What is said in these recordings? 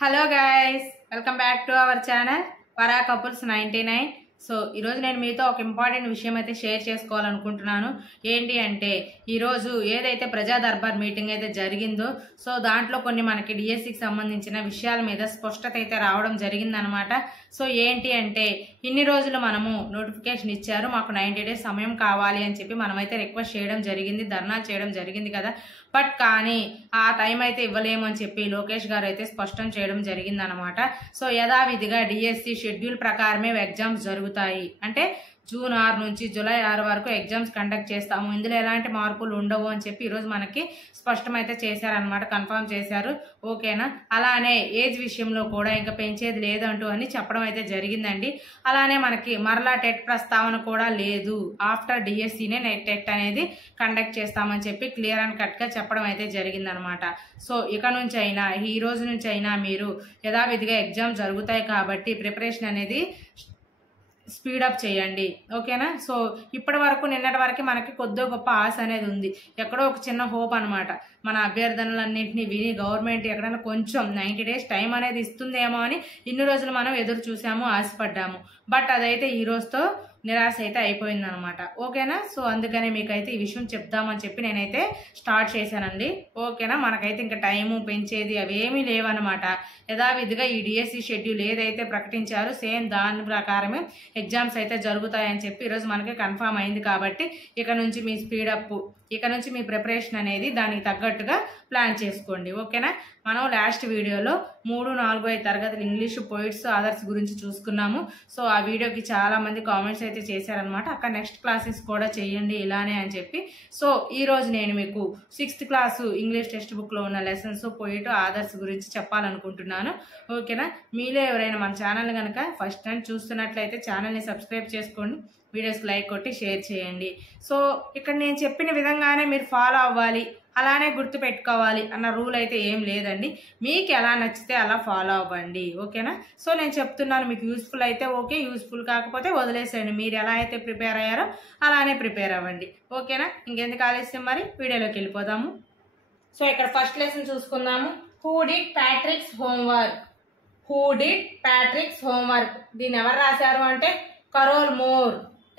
Hello guys, welcome back to our channel వరా couples 99. So ఈరోజు నేను మీతో ఒక ఇంపార్టెంట్ విషయం అయితే షేర్ చేసుకోవాలనుకుంటున్నాను. ఏంటి అంటే ఈరోజు ఏదైతే ప్రజా దర్బార్ మీటింగ్ అయితే జరిగిందో సో దాంట్లో కొన్ని మనకి డిఎస్సికి సంబంధించిన విషయాల మీద స్పష్టత అయితే రావడం జరిగిందనమాట. సో ఏంటి అంటే ఇన్ని రోజులు మనము నోటిఫికేషన్ ఇచ్చారు, మాకు 90 days సమయం కావాలి అని చెప్పి మనమైతే రిక్వెస్ట్ చేయడం జరిగింది, ధర్నా చేయడం జరిగింది కదా. బట్ కానీ ఆ టైం అయితే ఇవ్వలేము అని చెప్పి లోకేష్ గారు అయితే స్పష్టం చేయడం జరిగిందనమాట. సో యథావిధిగా డిఎస్సి షెడ్యూల్ ప్రకారమే ఎగ్జామ్స్ జరుగుతాయి, అంటే జూన్ 6 నుంచి జూలై 6 వరకు ఎగ్జామ్స్ కండక్ట్ చేస్తాము, ఇందులో ఎలాంటి మార్పులు ఉండవు అని చెప్పి ఈరోజు మనకి స్పష్టమైతే చేశారనమాట, కన్ఫర్మ్ చేశారు. ఓకేనా. అలానే ఏజ్ విషయంలో కూడా ఇంకా పెంచేది లేదంటూ అని చెప్పడం అయితే జరిగిందండి. అలానే మనకి మరలా టెట్ ప్రస్తావన కూడా లేదు, ఆఫ్టర్ డిఎస్సినే టెట్ అనేది కండక్ట్ చేస్తామని చెప్పి క్లియర్ అండ్ కట్గా చెప్పడం అయితే జరిగిందనమాట. సో ఇక నుంచి అయినా ఈ రోజు నుంచి అయినా మీరు యథావిధిగా ఎగ్జామ్ జరుగుతాయి కాబట్టి ప్రిపరేషన్ అనేది స్పీడప్ చేయండి. ఓకేనా. సో ఇప్పటి వరకు నిన్నటి వరకు మనకి కొద్దిగా గొప్ప ఆశ అనేది ఉంది, ఎక్కడో ఒక చిన్న హోప్ అనమాట. మన అభ్యర్థనలన్నింటినీ విని గవర్నమెంట్ ఎక్కడైనా కొంచెం 90 days టైం అనేది ఇస్తుందేమో అని ఇన్ని రోజులు మనం ఎదురు చూసాము, ఆశపడ్డాము. బట్ అదైతే ఈ రోజుతో నిరాశ అయితే అయిపోయిందనమాట. ఓకేనా. సో అందుకనే మీకైతే ఈ విషయం చెప్దామని చెప్పి నేనైతే స్టార్ట్ చేశానండి. ఓకేనా. మనకైతే ఇంకా టైము పెంచేది అవేమీ లేవన్నమాట. యథావిధిగా ఈ డిఎస్సి షెడ్యూల్ ఏదైతే ప్రకటించారో సేమ్ దాని ప్రకారమే ఎగ్జామ్స్ అయితే జరుగుతాయని చెప్పి ఈరోజు మనకి కన్ఫర్మ్ అయింది. కాబట్టి ఇక నుంచి మీ స్పీడప్, ఇక నుంచి మీ ప్రిపరేషన్ అనేది దానికి తగ్గట్టుగా ప్లాన్ చేసుకోండి. ఓకేనా. మనం లాస్ట్ వీడియోలో 3, 4, 5 తరగతులు ఇంగ్లీష్ పోయిట్స్ ఆదర్స్ గురించి చూసుకున్నాము. సో ఆ వీడియోకి చాలా మంది కామెంట్స్ అయితే చేశారనమాట, అక్కడ నెక్స్ట్ క్లాసెస్ కూడా చేయండి ఇలానే అని చెప్పి. సో ఈ రోజు నేను మీకు 6th క్లాసు ఇంగ్లీష్ టెక్స్ట్ బుక్లో ఉన్న లెసన్స్ పోయిట్ ఆదర్స్ గురించి చెప్పాలనుకుంటున్నాను. ఓకేనా. మీలో ఎవరైనా మన ఛానల్ కనుక ఫస్ట్ టైం చూస్తున్నట్లయితే ఛానల్ని సబ్స్క్రైబ్ చేసుకోండి, వీడియోస్కి లైక్ కొట్టి షేర్ చేయండి. సో ఇక్కడ నేను చెప్పిన విధంగానే మీరు ఫాలో అవ్వాలి, అలానే గుర్తు పెట్టుకోవాలి అన్న రూల్ అయితే ఏం లేదండి. మీకు ఎలా నచ్చితే అలా ఫాలో అవ్వండి. ఓకేనా. సో నేను చెప్తున్నాను, మీకు యూస్ఫుల్ అయితే ఓకే, యూస్ఫుల్ కాకపోతే వదిలేసేయండి. మీరు ఎలా అయితే ప్రిపేర్ అయ్యారో అలానే ప్రిపేర్ అవ్వండి. ఓకేనా. ఇంకెందుకు ఆలస్యం, మరి వీడియోలోకి వెళ్ళిపోదాము. సో ఇక్కడ ఫస్ట్ లెసన్ చూసుకుందాము. Who did Patrick's homework. Who did Patrick's homework. దీన్ని ఎవరు రాశారు అంటే కరోల్ మోర్.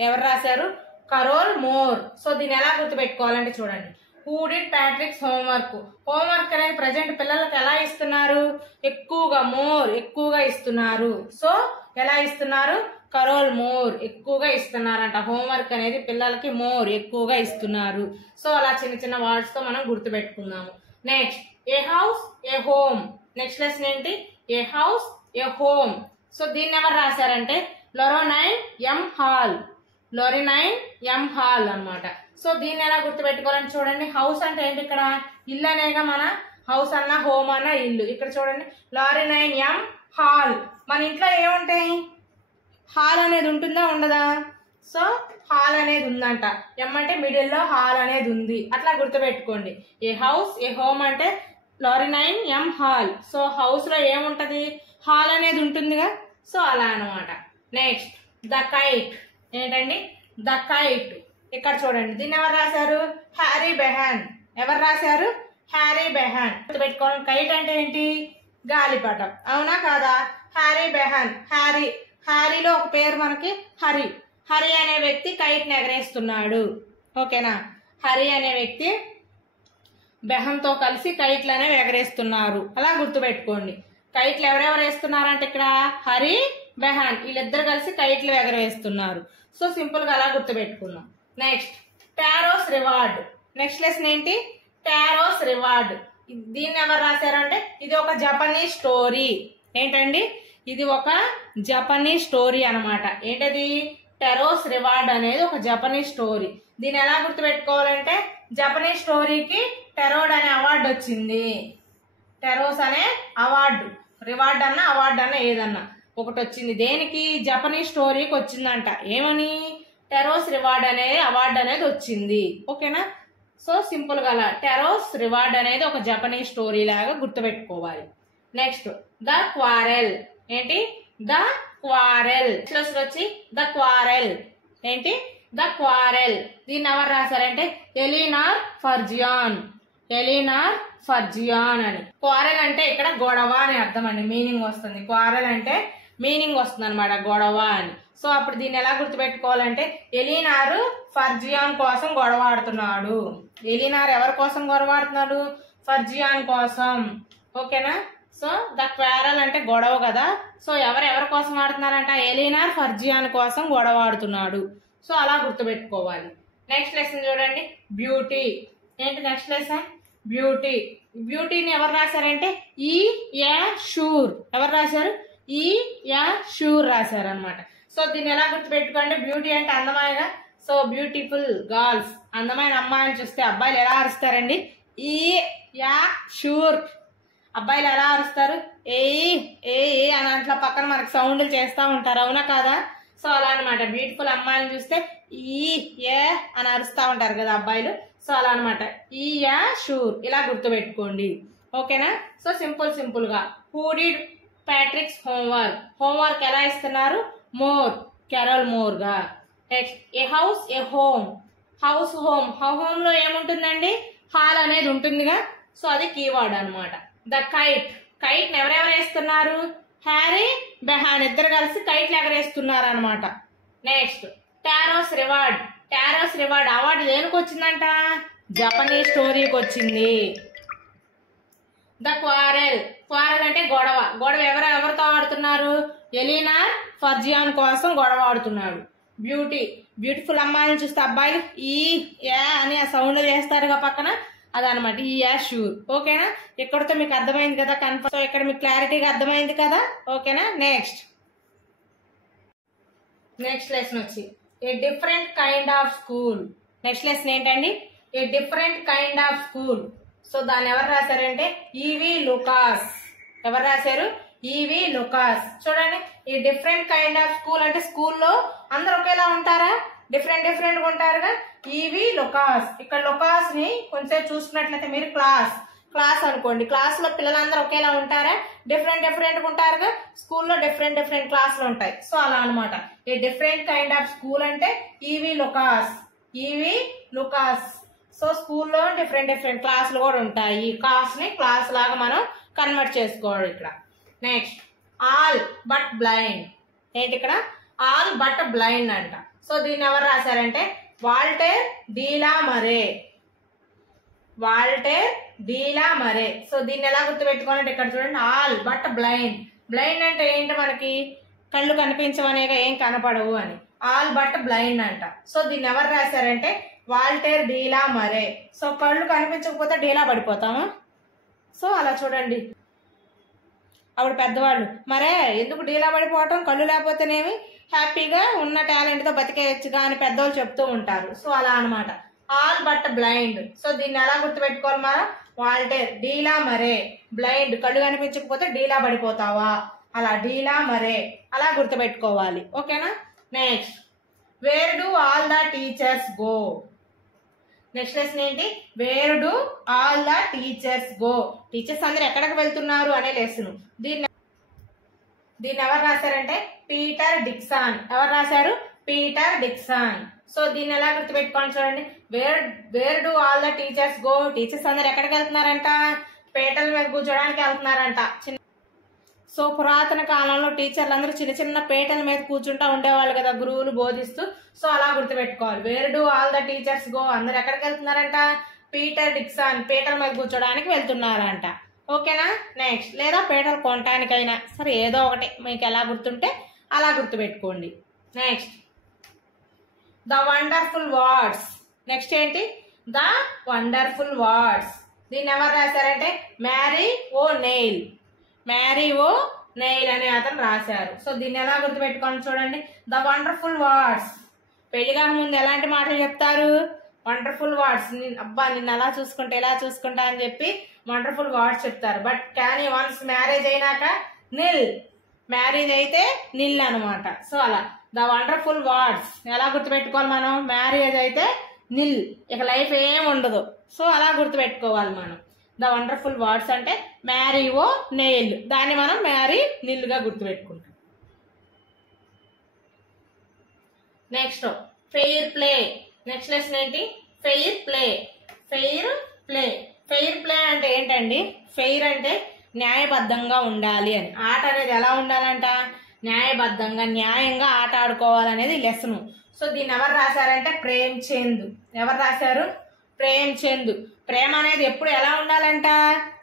ఎవరు రాశారు? కరోల్ మోర్. సో దీన్ని ఎలా గుర్తుపెట్టుకోవాలంటే చూడండి, who did Patrick's homework. Homework అనేది ప్రజెంట్ పిల్లలకు ఎలా ఇస్తున్నారు? ఎక్కువగా, మోర్ ఎక్కువగా ఇస్తున్నారు. సో ఎలా ఇస్తున్నారు? కరోల్ మోర్ ఎక్కువగా ఇస్తున్నారంట. హోంవర్క్ అనేది పిల్లలకి మోర్ ఎక్కువగా ఇస్తున్నారు. సో అలా చిన్న చిన్న వర్డ్స్ తో మనం గుర్తుపెట్టుకుందాము. Next A house a home. Next lesson ఏంటి? ఏ హౌస్ ఏ హోమ్. సో దీన్ని ఎవరు రాశారంటే లొరోనైన్ ఎం హాల్. లొరోనైన్ ఎం హాల్ అనమాట. సో దీన్ని ఎలా గుర్తుపెట్టుకోవాలని చూడండి, హౌస్ అంటే ఏంటి? ఇక్కడ ఇల్లు అనేగా, మన హౌస్ అన్న హోమ్ అన్న ఇల్లు. ఇక్కడ చూడండి లొరోనైన్ ఎం హాల్. మన ఇంట్లో ఏముంటాయి? హాల్ అనేది ఉంటుందా ఉండదా? సో హాల్ అనేది ఉందంట. ఎం అంటే మిడిల్ లో హాల్ అనేది ఉంది, అట్లా గుర్తుపెట్టుకోండి. ఏ హౌస్ ఏ హోమ్ అంటే లొరోనైన్ ఎం హాల్. సో హౌస్ లో ఏముంటది? హాల్ అనేది ఉంటుందిగా. సో అలా అనమాట. Next the kite. ఏంటండి? The kite. ఇక్కడ చూడండి, దీన్ని ఎవరు రాశారు? Harry Behan. ఎవరు రాశారు? Harry Behan. గుర్తుపెట్టుకోండి, కైట్ అంటే ఏంటి? గాలిపటం. అవునా కాదా? హ్యారీ బెహాన్. హ్యారీ, హ్యారీలో ఒక పేరు మనకి హరి. హరి అనే వ్యక్తి కైట్ ని ఎగరేస్తున్నాడు. ఓకేనా. హరి అనే వ్యక్తి బెహన్తో కలిసి కైట్లు అనేవి ఎగరేస్తున్నారు, అలా గుర్తుపెట్టుకోండి. కైట్లు ఎవరెవరు వేస్తున్నారంటే ఇక్కడ హరి, బెహాన్ వీళ్ళిద్దరు కలిసి కైట్లు ఎగరవేస్తున్నారు. సో సింపుల్ గా అలా గుర్తుపెట్టుకున్నాం. Next Taro's reward. Next lesson ఏంటి? Taro's reward. దీన్ని ఎవరు రాశారంటే ఇది ఒక జపనీస్ స్టోరీ. ఏంటండి? ఇది ఒక జపనీస్ స్టోరీ అనమాట. ఏంటది? టారోస్ రివార్డ్ అనేది ఒక జపనీస్ స్టోరీ. దీన్ని ఎలా గుర్తుపెట్టుకోవాలంటే జపనీస్ స్టోరీకి టెరోడ్ అనే అవార్డు వచ్చింది. టెరోస్ అనే అవార్డు, రివార్డ్ అన్న అవార్డు అన్న ఏదన్నా ఒకటి వచ్చింది. దేనికి? జపనీస్ స్టోరీకి వచ్చిందంట. ఏమని? టెరోస్ రివార్డ్ అనేది అవార్డు అనేది వచ్చింది. ఓకేనా. సో సింపుల్ గా అలా టెరోస్ రివార్డ్ అనేది ఒక జపనీస్ స్టోరీ లాగా గుర్తుపెట్టుకోవాలి. Next the quarrel. ఏంటి? The quarrel. వచ్చి ద క్వారెల్. ఏంటి? The quarrel. దీన్ని ఎవరు రాశారంటే ఎలినార్ ఫర్జియాన్. ఎలినార్ ఫర్జియాన్ అని. క్వారెల్ అంటే ఇక్కడ గొడవ అని అర్థం అండి, మీనింగ్ వస్తుంది. క్వారెల్ అంటే మీనింగ్ వస్తుంది అనమాట, గొడవ అని. సో అప్పుడు దీన్ని ఎలా గుర్తుపెట్టుకోవాలంటే ఎలినార్ ఫర్జియాన్ కోసం గొడవ ఆడుతున్నాడు. ఎలినార్ ఎవరి కోసం గొడవ ఆడుతున్నాడు? ఫర్జియాన్ కోసం. ఓకేనా? సో ద క్వారెల్ అంటే గొడవ కదా. సో ఎవరి కోసం ఆడుతున్నారంట? ఎలినార్ ఫర్జియాన్ కోసం గొడవ ఆడుతున్నాడు. సో అలా గుర్తుపెట్టుకోవాలి. నెక్స్ట్ లెసన్ చూడండి, బ్యూటీ. ఏంటి నెక్స్ట్ లెసన్? బ్యూటీ. బ్యూటీని ఎవరు రాశారంటే ఈ యా షూర్. ఎవరు రాశారు? ఈ యా షూర్ రాశారు అనమాట. సో దీన్ని ఎలా గుర్తుపెట్టుకోండి? బ్యూటీ అంటే అందమైన. సో బ్యూటిఫుల్ గర్ల్స్, అందమైన అమ్మాయిని చూస్తే అబ్బాయిలు ఎలా అరుస్తారండి? ఈ యా షూర్. అబ్బాయిలు ఎలా అరుస్తారు? ఏ ఏ అని అట్లా పక్కన మనకు సౌండ్లు చేస్తూ ఉంటారు, అవునా కాదా? సో అలా అనమాట, బ్యూటిఫుల్ అమ్మాయిని చూస్తే ఈ ఏ అని అరుస్తూ ఉంటారు కదా అబ్బాయిలు. సో అలా అనమాట, ఈ యా షూర్. ఇలా గుర్తుపెట్టుకోండి. ఓకేనా? సో సింపుల్ గా. Who did Patrick's homework. Homework ఎలా ఇస్తున్నారు? మోర్, కెరల్ మోర్ గా. Next A house a home. House home. Home లో ఏముంటుందండి? హాల్ అనేది ఉంటుందిగా. సో అది కీవర్డ్ అనమాట. The kite. కైట్ ఎవరెవరు వేస్తున్నారు? హ్యారీ, బెహాన్ ఇద్దరు కలిసి కైట్లు ఎగరేస్తున్నారు అనమాట. Next Taro's reward. Taro's reward award దేనికి వచ్చిందంట? జపనీస్ స్టోరీకి వచ్చింది. ద క్వారెల్. క్వారెల్ అంటే గొడవ. గొడవ ఎవరితో ఆడుతున్నారు? ఎలినార్ ఫర్జియాన్ కోసం గొడవ ఆడుతున్నాడు. బ్యూటీ. బ్యూటిఫుల్ అమ్మాయిని చూస్తే అబ్బాయిలు ఈ యా అని ఆ సౌండ్ చేస్తారుగా పక్కన, అదనమాట ఈ యా షూర్. ఓకేనా? ఇక్కడతో మీకు అర్థమైంది కదా కన్ఫర్మ్. సో ఇక్కడ మీకు క్లారిటీగా అర్థమైంది కదా. ఓకేనా? నెక్స్ట్ లెసన్ వచ్చి a different kind of school. Next lesson ఏంటండి? A different kind of school. So దాన్ని ఎవరు రాశారంటే ఈవి లూకాస్. ఎవరు రాశారు? ఈవి లూకాస్. చూడండి, ఈ డిఫరెంట్ కైండ్ ఆఫ్ స్కూల్ అంటే స్కూల్లో అందరు ఒకేలా ఉంటారా? డిఫరెంట్ గా ఉంటారుగా. ఈవి లూకాస్. ఇక్కడ లూకాస్ ని కొంచెం చూసుకున్నట్లయితే మీరు క్లాస్ అనుకోండి. క్లాస్ లో పిల్లలందరూ ఒకేలా ఉంటారా? డిఫరెంట్ గా ఉంటారుగా. స్కూల్లో డిఫరెంట్ క్లాసులు ఉంటాయి. సో అలా అనమాట. ఈ డిఫరెంట్ కైండ్ ఆఫ్ స్కూల్ అంటే ఈవి లూకాస్. ఈవి లూకాస్. సో స్కూల్లో డిఫరెంట్ క్లాసులు కూడా ఉంటాయి. క్లాస్ లాగా మనం కన్వర్ట్ చేసుకోవాలి ఇక్కడ. Next all but blind. ఏంటి ఇక్కడ? ఆల్ బట్ బ్లైండ్ అంట. సో దీన్ని ఎవరు రాశారంటే వాల్టర్ డీలా మరే. వాల్టర్ డీలా మరే. సో దీన్ని ఎలా గుర్తుపెట్టుకోవాలంటే ఇక్కడ చూడండి, ఆల్ బట్ బ్లైండ్. బ్లైండ్ అంటే ఏంటి? మనకి కళ్ళు కనిపించవనేగా, ఏం కనపడవు అని. ఆల్ బట్ బ్లైండ్ అంట. సో దీన్ని ఎవరు రాశారంటే వాల్టర్ డీలా మరే. సో కళ్ళు కనిపించకపోతే డీలా పడిపోతాము. సో అలా చూడండి, అప్పుడు పెద్దవాళ్ళు మరే ఎందుకు డీలా పడిపోవటం, కళ్ళు లేకపోతేనేమి హ్యాపీగా ఉన్న టాలెంట్తో బతికేయచ్చుగా అని పెద్దవాళ్ళు చెప్తూ ఉంటారు. సో అలా అనమాట, ఆల్ బట్ బ్లైండ్. సో దీన్ని ఎలా గుర్తుపెట్టుకోవాలి మనం? వాల్టర్ డీలా మరే. బ్లైండ్ కళ్ళు కనిపించకపోతే డీలా పడిపోతావా, అలా డీలా మరే అలా గుర్తుపెట్టుకోవాలి. ఓకేనా? Next where do all the teachers go. Next lesson ఏంటి? Where do all the teachers go. Teachers అందరు ఎక్కడికి వెళ్తున్నారు అనే లెసన్. దీన్ని ఎవరు రాశారంటే పీటర్ డిక్సన్. ఎవరు రాశారు? Peter Dixon. సో దీన్ని ఎలా గుర్తుపెట్టుకోండి చూడండి, wear do all the teachers go. Teachers అందరు ఎక్కడికి వెళ్తున్నారంట? పీటల మీద కూర్చోడానికి వెళ్తున్నారంట. సో పురాతన కాలంలో టీచర్లు అందరూ చిన్న పీటల మీద కూర్చుంటా ఉండేవాళ్ళు కదా, గురువులు బోధిస్తూ. సో అలా గుర్తుపెట్టుకోవాలి. Wear do all the teachers go. అందరు ఎక్కడికి వెళ్తున్నారంట? పీటర్ డిక్సన్ పీటల మీద కూర్చోడానికి వెళ్తున్నారంట. ఓకేనా? నెక్స్ట్ లేదా పీటలు కొనటానికైనా సరే, ఏదో ఒకటి మీకు ఎలా గుర్తుంటే అలా గుర్తుపెట్టుకోండి. Next the wonderful words. Next ఏంటి? The wonderful words. దీన్ని ఎవరు రాశారంటే Mary O'Neill. Mary O'Neill అనే అతను రాశారు. సో దీన్ని ఎలా గుర్తుపెట్టుకోండి చూడండి, ద వండర్ఫుల్ వర్డ్స్. పెళ్లిగా ముందు ఎలాంటి మాటలు చెప్తారు? Wonderful words. అబ్బా నిన్ను అలా చూసుకుంటా ఇలా చూసుకుంటా అని చెప్పి వండర్ఫుల్ వర్డ్స్ చెప్తారు. బట్ కానీ వన్స్ మ్యారేజ్ అయినాక నిల్. మ్యారేజ్ అయితే నిల్ అనమాట. సో అలా ద వండర్ఫుల్ వర్డ్స్ ఎలా గుర్తుపెట్టుకోవాలి మనం? మ్యారేజ్ అయితే నిల్, ఇక లైఫ్ ఏం ఉండదు. సో అలా గుర్తుపెట్టుకోవాలి మనం. ద వండర్ఫుల్ వర్డ్స్ అంటే మ్యారీ ఓ నెయిల్, దాన్ని మనం మ్యారీ నిల్ గా గుర్తుపెట్టుకుంటాం. Next fair play. Next lesson ఏంటి? Fair play. Fair play. Fair play అంటే ఏంటండి? ఫెయిర్ అంటే న్యాయబద్ధంగా ఉండాలి అని. ఆట అనేది ఎలా ఉండాలంట? న్యాయబద్ధంగా, న్యాయంగా ఆట ఆడుకోవాలనేది లెసను. సో దీన్ని ఎవరు రాశారంటే ప్రేమ్ చంద్. ఎవరు రాశారు? ప్రేమ్ చంద్. ప్రేమ అనేది ఎప్పుడు ఎలా ఉండాలంట?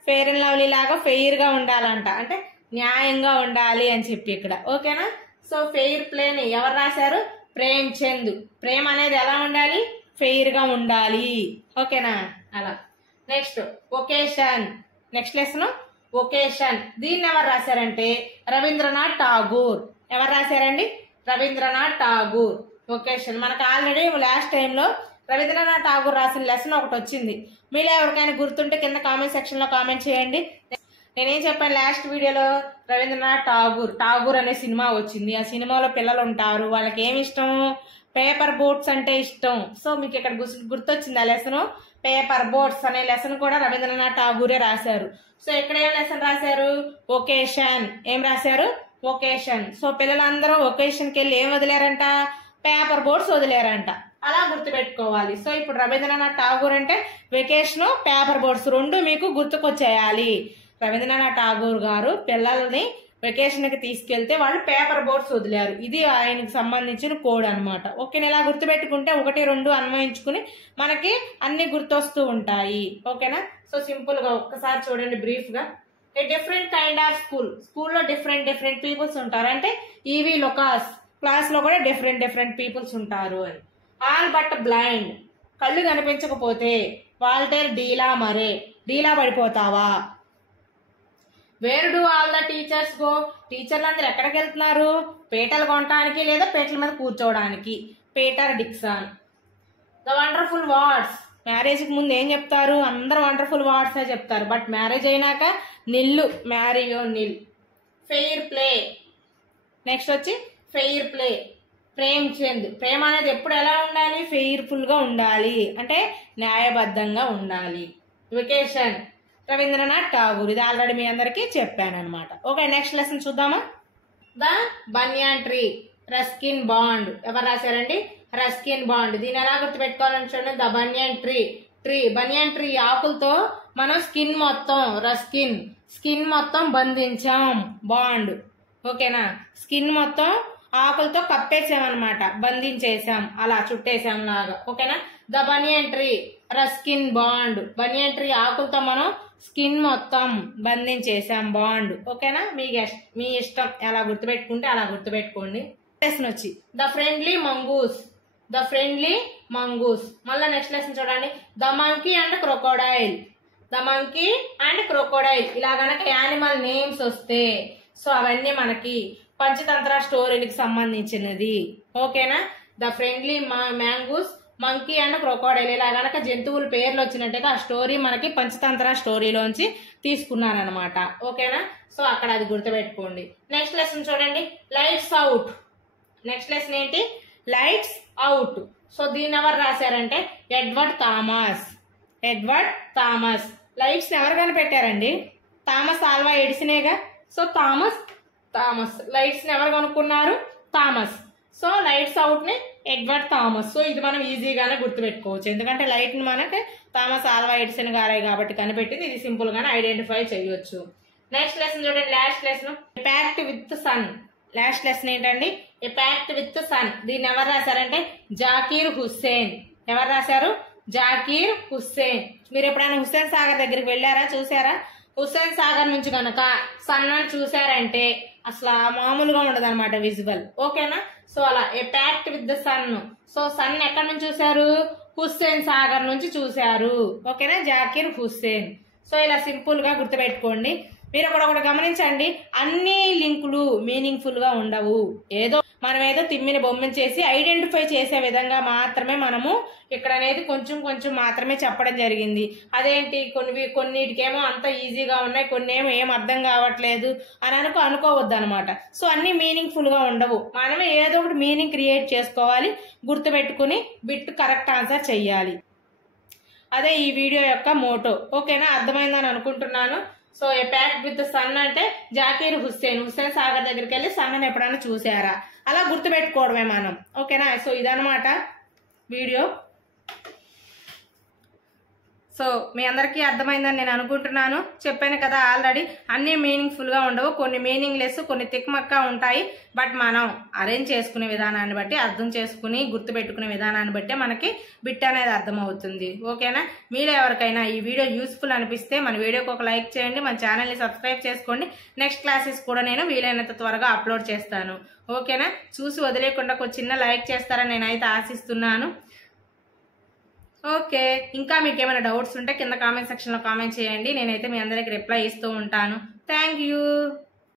ఫెయిర్ అండ్ లవ్లీ లాగా ఫెయిర్ గా ఉండాలంట, అంటే న్యాయంగా ఉండాలి అని చెప్పి ఇక్కడ. ఓకేనా? సో ఫెయిర్ ప్లేని ఎవరు రాశారు? ప్రేమ్ చంద్. ప్రేమ అనేది ఎలా ఉండాలి? ఫెయిర్ గా ఉండాలి. ఓకేనా? అలా. Next vocation. Next lesson vocation. దీన్ని ఎవరు రాశారంటే రవీంద్రనాథ్ ఠాగూర్. ఎవరు రాశారండి? రవీంద్రనాథ్ ఠాగూర్. ఒకేషన్ మనకు ఆల్రెడీ లాస్ట్ టైంలో రవీంద్రనాథ్ ఠాగూర్ రాసిన లెసన్ ఒకటి వచ్చింది. మీలో ఎవరికైనా గుర్తుంటే కింద కామెంట్ సెక్షన్ లో కామెంట్ చేయండి. నేనేం చెప్పాను లాస్ట్ వీడియోలో? రవీంద్రనాథ్ ఠాగూర్ అనే సినిమా వచ్చింది. ఆ సినిమాలో పిల్లలు ఉంటారు, వాళ్ళకి ఏమి ఇష్టం? పేపర్ బోట్స్ అంటే ఇష్టం. సో మీకు ఇక్కడ గుర్తొచ్చింది ఆ లెసన్. పేపర్ బోట్స్ అనే లెసన్ కూడా రవీంద్రనాథ్ ఠాగూరే రాశారు. సో ఇక్కడ ఏం లెసన్ రాశారు? ఒకేషన్. ఏం రాశారు? ఒకేషన్. సో పిల్లలందరూ ఒకేషన్కి వెళ్ళి ఏం వదిలేరంట? Paper boats వదిలేరంట. అలా గుర్తుపెట్టుకోవాలి. సో ఇప్పుడు రవీంద్రనాథ్ ఠాగూర్ అంటే వెకేషన్, పేపర్ బోట్స్ రెండు మీకు గుర్తుకొచ్చేయాలి. రవీంద్రనాథ్ ఠాగూర్ గారు పిల్లల్ని వెకేషన్ కి తీసుకెళ్తే వాళ్ళు పేపర్ బోట్స్ వదిలారు. ఇది ఆయనకు సంబంధించిన కోడ్ అనమాట. ఓకేనా? ఇలా గుర్తుపెట్టుకుంటే 1, 2 అన్వయించుకుని మనకి అన్ని గుర్తొస్తూ ఉంటాయి. ఓకేనా? సో సింపుల్ గా ఒక్కసారి చూడండి బ్రీఫ్ గా. ఏ డిఫరెంట్ కైండ్ ఆఫ్ స్కూల్. స్కూల్లో డిఫరెంట్ పీపుల్స్ ఉంటారు. అంటే ఈవి లొకాస్ క్లాస్ లో కూడా డిఫరెంట్ పీపుల్స్ ఉంటారు అని. All but blind. కళ్ళు కనిపించకపోతే వాల్టర్ డీలా మరే. డీలా పడిపోతావా? Where do all the teachers go. టీచర్లు అందరూ ఎక్కడికి వెళ్తున్నారు? పీటలు కొనడానికి లేదా పీటల మీద కూర్చోవడానికి. Peter Dixon. The wonderful words. Marriage కి ముందు ఏం చెప్తారు? అందరు వండర్ఫుల్ వర్డ్స్ చెప్తారు. బట్ మ్యారేజ్ అయినాక nil, Mary O nil. Fair play. Next వచ్చి ఫెయిర్ ప్లే. ప్రేమ్ చంద్. ప్రేమ అనేది ఎప్పుడు ఎలా ఉండాలి? ఫెయిర్ఫుల్ గా ఉండాలి, అంటే న్యాయబద్ధంగా ఉండాలి. వెకేషన్ రవీంద్రనాథ్ ఠాగూర్. ఇది ఆల్రెడీ మీ అందరికి చెప్పాను అనమాట. ఓకే, నెక్స్ట్ లెసన్ చూద్దామా? The Bunyan tree. Ruskin bond. ఎవరు రాశారండి? Ruskin bond. దీన్ని ఎలా గుర్తుపెట్టుకోవాలని చూడండి. The Bunyan tree. Bunyan tree ఆకులతో మనం స్కిన్ మొత్తం బంధించాం. బాండ్. ఓకేనా? స్కిన్ మొత్తం ఆకులతో కప్పేసామన్నమాట, బంధించేసాం, అలా చుట్టేసాం లాగా. ఓకేనా? The banian tree Ruskin bond. Banian tree ఆకులతో మనం స్కిన్ మొత్తం బంధించేసాం, బాండ్. ఓకేనా? మీ ఇష్టం ఎలా గుర్తుపెట్టుకుంటే అలా గుర్తుపెట్టుకోండి. లెసన్ వచ్చి ద ఫ్రెండ్లీ మంగూస్. మళ్ళీ నెక్స్ట్ లెసన్ చూడండి. The monkey and crocodile. ఇలా గనక యానిమల్ నేమ్స్ వస్తే సో అవన్నీ మనకి పంచతంత్ర స్టోరీలకు సంబంధించినది. ఓకేనా? The friendly mongoose, monkey and crocodile ఇలా గనక జంతువుల పేర్లు వచ్చినట్టుగా ఆ స్టోరీ మనకి పంచతంత్ర స్టోరీలోంచి తీసుకున్నారనమాట. ఓకేనా? సో అక్కడ అది గుర్తుపెట్టుకోండి. నెక్స్ట్ లెసన్ చూడండి. Lights out. నెక్స్ట్ లెసన్ ఏంటి? Lights out. సో దీన్ని ఎవరు రాశారంటే ఎడ్వర్డ్ థామస్. లైట్స్ ఎవరు కనిపెట్టారండి? థామస్ ఆల్వా ఎడిసినేగా. సో థామస్ లైట్స్ ని ఎవరు కనుక్కున్నారు? థామస్. సో లైట్స్ అవుట్ ని ఎడ్వర్డ్ థామస్. సో ఇది మనం ఈజీగానే గుర్తుపెట్టుకోవచ్చు, ఎందుకంటే లైట్ ని మనకి థామస్ ఆల్వా ఎడిసన్ గారే కాబట్టి కనిపెట్టింది. ఇది సింపుల్ గానే ఐడెంటిఫై చేయొచ్చు. నెక్స్ట్ లెసన్ చూడండి. Last lesson pact with sun. Last lesson ఏంటండి? A pact with sun. దీన్ని ఎవరు రాశారంటే జాకీర్ హుస్సేన్. ఎవరు రాశారు? జాకీర్ హుస్సేన్. మీరు ఎప్పుడైనా హుస్సేన్ సాగర్ దగ్గరికి వెళ్ళారా? చూసారా? హుస్సేన్ సాగర్ నుంచి కనుక సన్ అని చూసారంటే అసలు మామూలుగా ఉండదు అనమాట విజువల్. ఓకేనా? సో అలా a pact with the sun. So sun ఎక్కడి నుంచి చూసారు? హుస్సేన్ సాగర్ నుంచి చూసారు. ఓకేనా? జాకీర్ హుస్సేన్. సో ఇలా సింపుల్ గా గుర్తుపెట్టుకోండి. మీరు ఒకటి గమనించండి, అన్ని లింకులు మీనింగ్ఫుల్ గా ఉండవు. మనం ఏదో తిమ్మిని బొమ్మని చేసి ఐడెంటిఫై చేసే విధంగా మాత్రమే మనము ఇక్కడ అనేది కొంచెం మాత్రమే చెప్పడం జరిగింది. అదేంటి కొన్నిటికేమో అంత ఈజీగా ఉన్నాయి, కొన్ని ఏమో ఏం అర్థం కావట్లేదు అని అనుకోవద్దు అనమాట. సో అన్ని మీనింగ్ఫుల్ గా ఉండవు. మనమే ఏదో ఒకటి మీనింగ్ క్రియేట్ చేసుకోవాలి, గుర్తుపెట్టుకుని బిట్ కరెక్ట్ ఆన్సర్ చెయ్యాలి. అదే ఈ వీడియో యొక్క మోటో. ఓకేనా? అర్థమైందని అనుకుంటున్నాను. So a pact with sun అంటే జాకీర్ హుస్సేన్ సాగర్ దగ్గరికి వెళ్ళి సన్ ఎప్పుడైనా చూసారా? అలా గుర్తుపెట్టుకోవడమే మనం. ఓకేనా? సో ఇదనమాట వీడియో. సో మీ అందరికీ అర్థమైందని నేను అనుకుంటున్నాను. చెప్పాను కదా ఆల్రెడీ, అన్నీ మీనింగ్ఫుల్గా ఉండవు, కొన్ని మీనింగ్లెస్, కొన్ని తిక్మక్క ఉంటాయి. బట్ మనం అరేంజ్ చేసుకునే విధానాన్ని బట్టి, అర్థం చేసుకుని గుర్తుపెట్టుకునే విధానాన్ని బట్టి మనకి బిట్ అనేది అర్థమవుతుంది. ఓకేనా? మీరు ఎవరికైనా ఈ వీడియో యూస్ఫుల్ అనిపిస్తే మన వీడియోకి ఒక లైక్ చేయండి, మన ఛానల్ని సబ్స్క్రైబ్ చేసుకోండి. నెక్స్ట్ క్లాసెస్ కూడా నేను వీలైనంత త్వరగా అప్లోడ్ చేస్తాను. ఓకేనా? చూసి వదిలేకుండా ఒక చిన్న లైక్ చేస్తారని నేనైతే ఆశిస్తున్నాను. ఓకే, ఇంకా మీకు ఏమైనా డౌట్స్ ఉంటే కింద కామెంట్ సెక్షన్లో కామెంట్ చేయండి. నేనైతే మీ అందరికి రిప్లై ఇస్తూ ఉంటాను. Thank you.